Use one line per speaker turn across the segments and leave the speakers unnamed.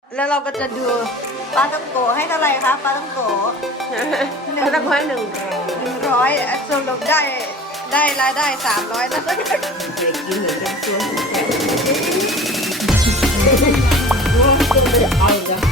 แล้วเราก็จะดูปลาต้องโกให้เท่าไหร่คะปลาต้องโก
ก็ต้องให้100
100สรุปได้รายได้300แล้วก็จะ
เด็กกินเหมือนกันตัวเอาอีกแล้ว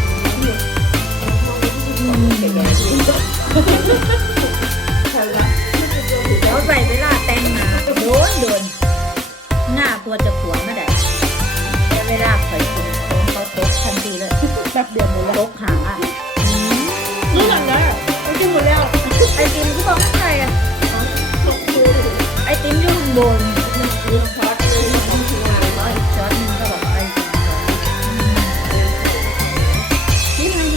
แล้วใส่เวลาแต่งหนาโดนหน้ากลัวจะขัวไม่ได้แต่เวลาใส่กินโค้งเขาตกทันทีเลยแป๊บเดียวหมดแล้วตกหางอ่ะ
รู้กันแล้วไม่กินหมดแล้ว
ไอติมก็บอกไม่ใช่อ่ะไอติมอยู่ข้างบน
มีช็อตเลยของทีมงาน
แล้วอีกช้อนนึงก็บอกไอติมนี่ไง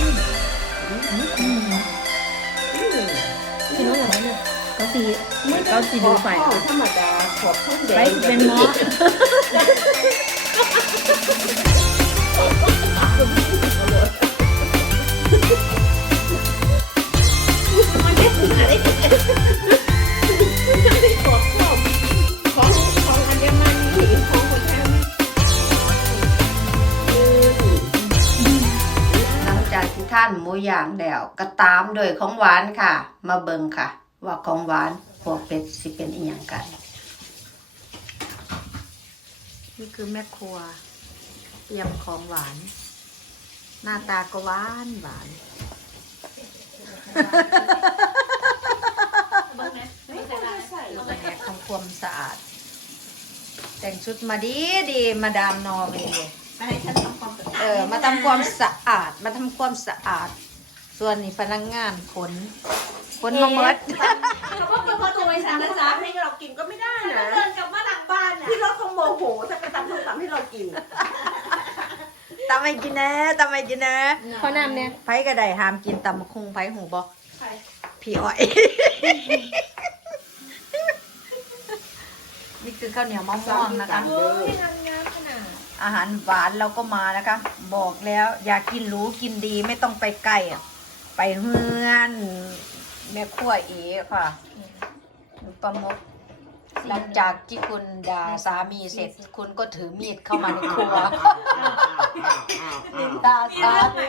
กินแล้วเหรอเนี่ยเขาสีดูไฟ
ธรรมดาขอบข้างแด
ไป
ง
เป็นหมอ
มันได้ถึงอะไรได้ขอบชอบของอัญมณีของคนไทย
หลังจากที่ท่านหมูย่างแล้วก็ตามโดยของหวานค่ะ มาเบิ่งค่ะ ว่าของหวานพวกเป็ดสิเป็นอีหยังกัน นี่คือแม่ครัวเตรียมของหวาน หน้าตาก็หวานหวานเราจะแหกทำความสะอาด แต่งชุดมาดีมาดามนอร์เวย์
มาให้ฉันทำความสะอาด
มาทำความสะอาด มาทำความสะอาด ส่วนนี้พนักงานขนมาเมด
เขาบอกว่าพอจะไปสั่งนะจ๊ะให้เรากินก็ไม่ได้นะเดินกลับมาหลังบ้านพี่รถเขาโมโหถ้าไปสั่งส้มตำให้เรากิน
ตำไม่กินนะตำไม่กินนะ
ขอนำเนี่ย
ไผก็ได้ห้ามกินตำมะคุงไผหูบอกพี่อ้อย นี่คือข้าวเหนียวมะม่วงนะคะ อาหารหวานเราก็มานะคะ บอกแล้วอยากกินหรูกินดีไม่ต้องไปไกลอะไปเฮือนแม่ครัวเอ๋ค่ะประมกหลังจากที่คุณด่าสามีเสร็จ คุณก็ถือมีดเข้ามาในครัวด่าสามี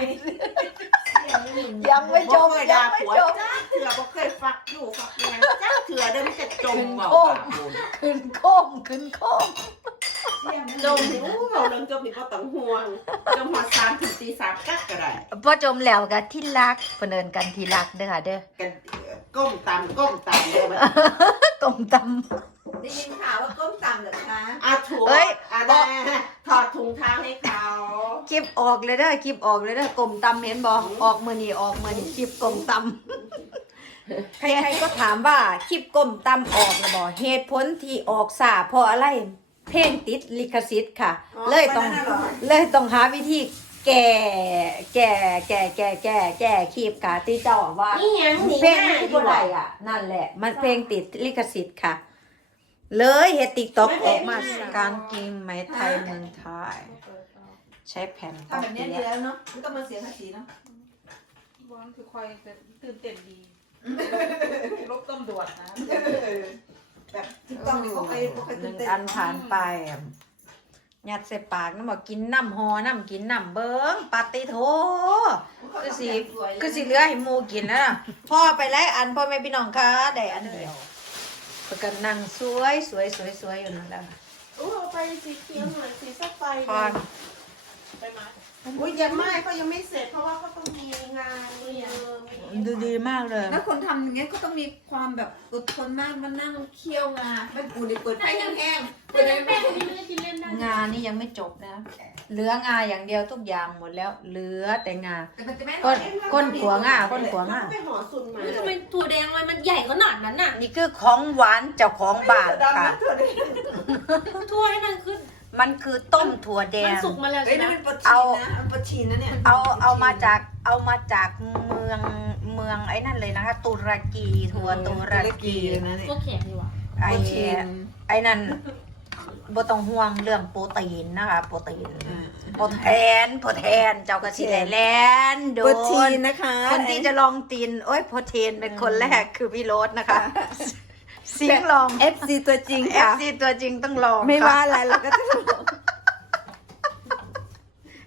ยังไม่จบยังไม่จบ
เถื่อบ่เคยฟักอยู่ฟักยังจ้าเถื่อเดิมจะจม
ขึ้นโค้งขึ้นโค้ง
จมนี่อู้เราเรื่องจมนี่ก็ต้องห่วงจมหัว3 ถึงตี 3กักก็ได้
พอจมแล้วกันที่รักเพิ่นเอิ้นกันที่รักเด้อค่ะเด้อ
กันก้มตำเลยมัน
กลมต
ได้ยินข่าวว่าก้มตำเหรอคะถูกถอดถุงเท้าให้เขา
ำคลิปออกเลยเด้อคลิปออกเลยเด้อกลมตำเห็นบ่ออกมื้อนี้คลิปกลมตำใครๆก็ถามว่าคลิปกลมตำออกแล้วบ่เหตุผลที่ออกช้าเพราะอะไรเพลงติดลิขสิทธิ์ค่ะ เลยต้องหาวิธีแก้คลิปค่ะที่เจ้าว่า
นี่ยังหนี
เพลง
ง่าย
ที่
ดี
บ่
ก
ได้
ว่า
อ่ะนั่นแหละมันเพลงติดลิขสิทธิ์ค่ะ เลยเฮ็ด TikTok ออกมาการกินไหมไทยเมืองไทยใช้แผ่น
ทำแบบนี้ดีแล้วเนาะไม่ต้องมาเสียภาษีเนาะ
บอลคือคอยจะตื่นเต้นดีรบตำรวจนะ
แบบที่ต้องนี่เขาเคย
หนึ่ง
เต้น
อันผ่านไปยัดใส่ปากน้ำบอกกินน้ำหอน้ำกินน้ำเบิ้งปาติโถคือสิเหลือให้หมูกินนะพ่อไปไล่อันพ่อแม่พี่น้องค่ะได้อันเดียวปกันนั่งสวยอยู่นั่นแหละ
อู้เอาไปสีเขียวหน่อยสีสักไฟ
พอ
ไปมา
อุ้ยยังไม่เขายังไม่เสร็จเพราะว่าเขาต้องมีงานมี
ดูดีมากเลย
แล้วคนทำอย่างเงี้ยก็ต้องมีความแบบอดทนมากมานั่งเคี่ยวงาไม่ปูนี่เปิดไฟแห้งๆเปิดไฟแห้ง
งานนี่ยังไม่จบนะเหลืองาอย่างเดียวทุกอย่างหมดแล้วเหลือแต่งา ก้นหัวง่าก้นหัวง่า
ไปห่อซุนมา
ทำไมถั่วแดงมันใหญ่ขนาดนั้นน่ะ
นี่คือของหวานเจ้าของบ้านค่ะ
ถั่วให้มันขึ้น
มันคือต้มถั่วแด
มัน
ง
สุกมาแล้ว
เอ้ย
ใช่ไหม
นี่เป็นปลาชีนนะปลาชีนนะเนี่ย
เอามาจากเมืองไอ้นั่นเลยนะคะ ตุรกีถั่วตุรกี
นะเนี่ย
พวกแขกดีว่ะ
ไอ้นั่นบ่ต้องห่วงเรื่องโปรตีนนะคะโปรตีนโปรแทนเจ้ากระสิได้แลนโด
ปลาชี
น
นนะคะ
คนที่จะลองตีนโอ้ยโปรตีนเป็นคนแรกคือพี่โรสนะคะสิงลอง
FC ตัวจริงค่ะ
FC ตัวจริงต้องลอง
ไม่
ค่ะ
ว่าอะไรเราก็จะ
การ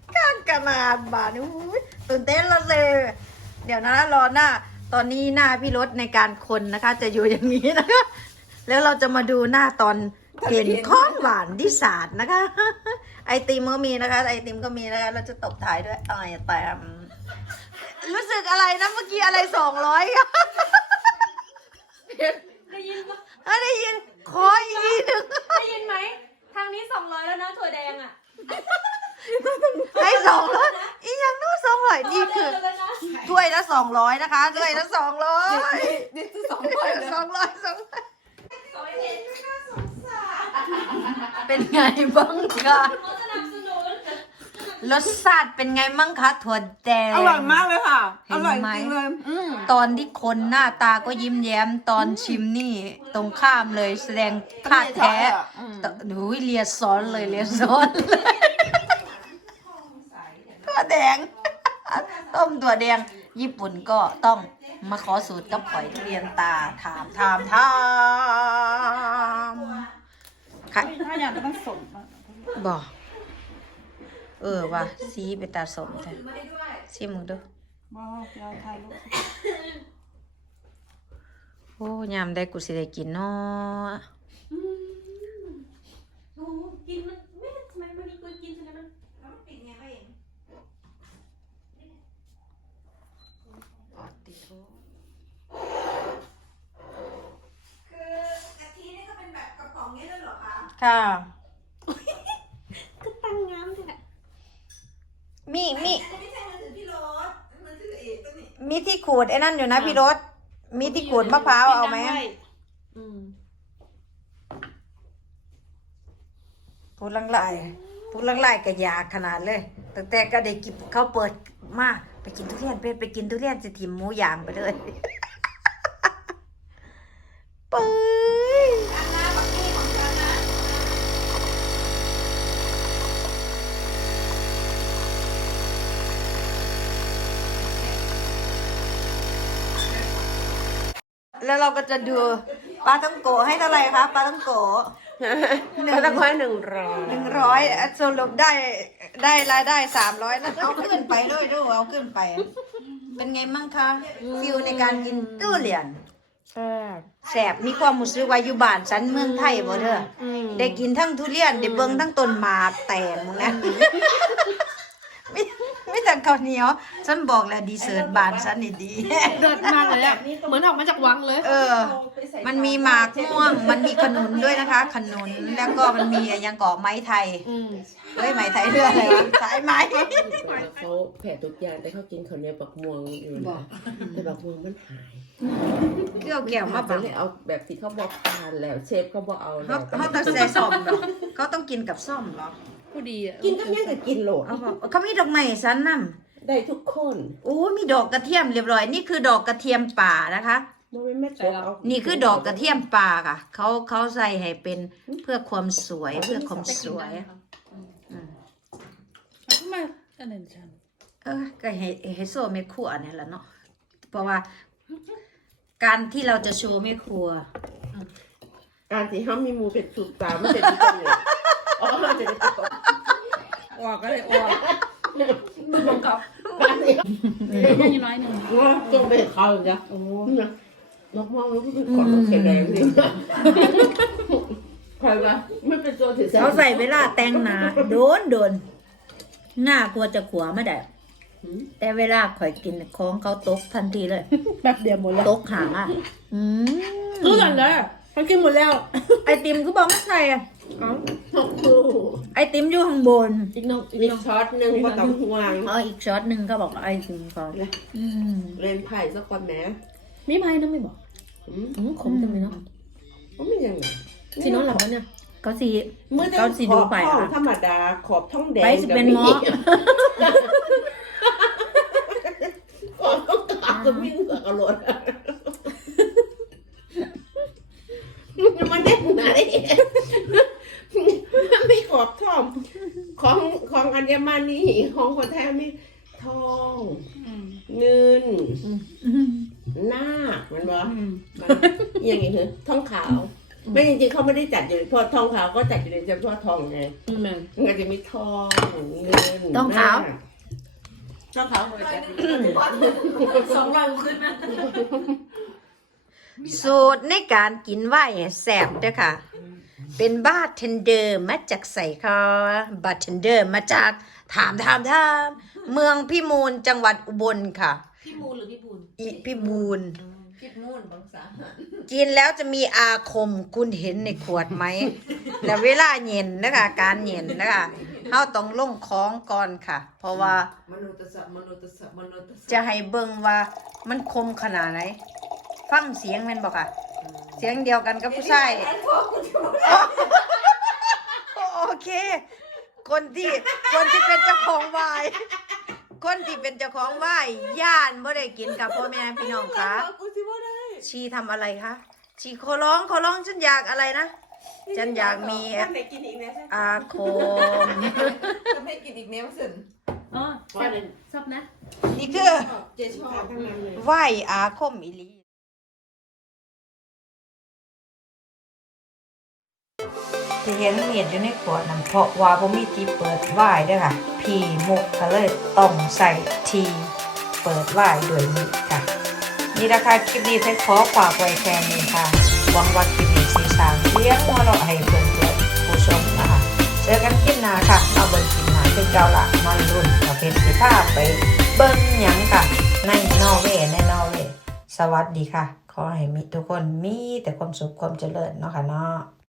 ขนาดบาทนี่อุ๊ยตื่นเต้นและเลย เดี๋ยวนะรอหน้า ตอนนี้หน้าพี่รถในการคนนะคะ จะอยู่อย่างนี้นะคะ แล้วเราจะมาดูหน้าตอนเห็นของหวานที่ศาสตร์นะคะ ไอติมก็มีนะคะ ไอติมก็มีนะคะ เราจะตบท้ายด้วยไอแต่รู้สึกอะไรนะเมื่อกี้อะไร200อะ
ได้ยินปะ
ได้ยินขออีกทีหนึ่ง
ได้ยินไหม ทางนี้200แล้วนะถั่วแดงอ่ะ
ให้200อีกอย่างนู้น200นี่คือ
200แล้วนะ
ถ้วยละ200นะคะถ้วยละ200
นี่คือ200เลย
เป็นไงบ้างคะ
เขาสนับสนุน
รสชาติเป็นไงบ้างคะถั่วแดง
อร่อยมากเลยค่ะ
เห็
อน
ไหม
ร่อยจริงเลย
ตอนที่คนหน้าตาก็ยิ้มแย้มตอนชิมนี่ตรงข้ามเลยแสดงท่าแท้หนูเลียซ้อนเลยเลียซ้อนเลยถั่วแดง ต้มถั่วแดง ญี่ปุ่นก็ต้องมาขอสูตรกับข่อยทุเรียนตาถามค่ะ
ถ้าอยากจะต้องสมอะ
บอกว่าซีไปตาสมแท้ซีมึงดู
บอกยายถ่ายรูป
โอ้ยามได้กูสิได้กินเนาะ
โอ้กินมันแม่ทำไมวันนี้กูกินจังเลยมัน
ติดไงก็เองคือกะทินี่ก็เป็นแบบกระป๋องนี้ด้วยเหรอคะค่ะ
ก็ตั้งงามแท้
มี
ไม่ใช่มือถือพี่รถมือถือเอกตัวนี้
มีที่ขูดไอ้นั่นอยู่นะพี่รถ มีที่ขูดมะพร้าวเอาไหม
อืม
พูดลังไล่กะยาขนาดเลยตั้งแต่ก็ได้กินเขาเปิดมาไปกินทุเรียนไปกินทุเรียนจะถิ่มหมูย่างไปเลย เปื่อยแล้วเราก็จะดูปลาต้องโกะให้เท่าไหร่คะปลาต้องโกะ
ก็ต้องให้100
100สรุปได้รายได้300แล้วเอาขึ้นไปด้วยดูเอาขึ้นไป เป็นไงมั่งคะฟิลในการกินทุเรียนแสบมีความรู้สึกว่าอยู่บ้านฉันเมืองไทยบ่เด้ออได้กินทั้งทุเรียนได้เบิ่งทั้งต้นหมากแตกหมดแล้วไม่แต่ข้าวเหนียวฉันบอกแล้วดีเซิร์ตบ้านฉันนี่ดี
เลิศมากเลยอ่ะ เหมือนออกมาจากวังเลย
มันมีหมากม่วง มันมีขนุนด้วยนะคะ ขนุน แล้วก็มันมีอะไรยังเกาะไม้ไทย เฮ้ย ไม้ไทยเรื่องอะไรวะ สายไม้
เขาแผ่ทุกอย่างแต่เขากินข้าวเหนียวปักม่วงอยู่นะแต่ปักม่วงมันหาย
เกี่ยวแก้วมา
จะ
บัง
เลยเอาแบบที่เขาบอกทานแล้วเชฟเขาบอกเอาแล้
เขา
ว
ต้องใส่ส้มเหรอเขาต้องกินกับส้มเหรอ
ผู้ดีอ่ะ
กินก็ยังจะกินโหลด
เอาบอกเขามีดอกไม้สันน้ำ
ได้ทุกคน
โอ้มีดอกกระเทียมเรียบร้อย นี่คือดอกกระเทียมป่านะคะ
มันไม่แม่จกเอา
นี่คือดอกกระเทียมป่าค่ะ เขาใส่ให้เป็นเพื่อความสวย เพื่อความสวย
ทำไมอันนั้นฉัน
ก็ให้โซ่ไม่ครัวเนี่ยแหละเนาะ เพราะว่า การที่เราจะโชว์ไม่ครัว
การที่เขามีมูเป็นสูบตาไม่เป็นที่ตรงนี้อ๋อจะได้ประกอบ
ออกก็เลยออกลงกับ
การที่
ยังอยู่100
ว่าจงไปเขาอย่างเงี้ยโอ้นะนกมองแล้วก็เป็นของแข็งแรงจริงใครวะไม่เป็นตัวถือ
เขาใส่เวลาแต่งหน้าโดนหน้ากลัวจะขัวไม่ได้ แต่เวลาข่อยกินของเขาตกทันทีเลย
แบบเดียวหมดแล้ว
ตกหางอ่ะ
รู้กันเลยเขากินหมดแล้ว
ไอติมก็บอกไม่ใส่อ่ะ
หกคู่
ไอติมอยู่ข้างบน
อีกน้องอีก
มี
น้อง
ช็อตหนึ่งว่าต้องห่วง
อีกช็อตหนึ่งก็บอกไอติมก่อนอืม
เล่นไพ่สักคนแหม
มีไพ่น้องไม่บอกขมจังเลยเนาะ
ก็ไม่ยังไง
ที่นอนหลับแล้วเนี่ย
ก็สี
เมื่อ
เขาสิดูไป
ข
อ่ะ
องธรรมดาขอบท้องแดง
ไปสิเป็นหมอ
ขอบต้องกลับจะวิ่งเผือกอรรถมันเด้งหนาได้ไม่ขอบท่อมของอัญมณีของคนแท้มีทองเงินนาคมันบอกอย่างงี้เหรอทองขาว ไม่จริงๆเขาไม่ได้จัดอยู่เพราะทองขาวก็จัดอยู่ในเฉพาะทองไง
แม่
มันก็จะมีทองเงิน
ทองขาว
หน้
เจ้าเขาเลยแต่200ขึ้นนะ
สูตรในการกินไวน์แซ่บเด้อค่ะ เป็นบาร์เทนเดอร์มาจากใส่ค่ะบาร์เทนเดอร์มาจากถามเมืองพิมูลจังหวัดอุบลค่ะ
พี่มูลหรือพี่บูน
พิบูล
พี่มูลบางสา
กินแล้วจะมีอาคมคุณเห็นในขวดไหม แล้วเวลาเย็นนะคะการเย็นนะคะเราต้องลงของก่อนค่ะ เพราะว่าม
โนตัสสะมโนตัสสะมโนตัสสะ
จะให้เบิ่งว่ามันคมขนาดไหน ฟังเสียงแม่นบอกค่ะ เสียงเดียวกันกับผู้ชายโอเค คนที่เป็นเจ้าของวายคนที่เป็นเจ้าของวายย่านบ่ได้กินกับพ่อแม่พี่น้องคะชีทำอะไรคะชีขอร้องฉันอยากอะไรนะฉันอยากมี
ท่านไหนกินอีกเนี่ย
อาคม
จะไม่กินอีกเนี้ยสิน
อ๋อชอบนะ
นี่คือ
เจชอบทั้งนั้นเลย
ไหวอาคมอีหลีที่เห็นมีดอยู่ในขวดนั่นเพราะว่าผมมีที่เปิดไหวด้วยค่ะ พี่มุกก็เลยต้องใส่ทีเปิดไหวด้วยมีดค่ะ นี่นะคะคลิปนี้เพชรขอฝากไว้แค่นี้ค่ะหวังว่าคลิปนี้สีสันเลี้ยงหัวเราะให้เพื่อนๆผู้ชมนะคะเจอกันคลิปหน้าค่ะมาเบิ่งคลิปหน้าคือเก่าละนอนรุ่นกับเพชรสิพาไปเบิ่งหยังค่ะในนอร์เวย์สวัสดีค่ะ ขอให้มีทุกคนมีแต่ความสุขความเจริญเนาะค่ะเนาะ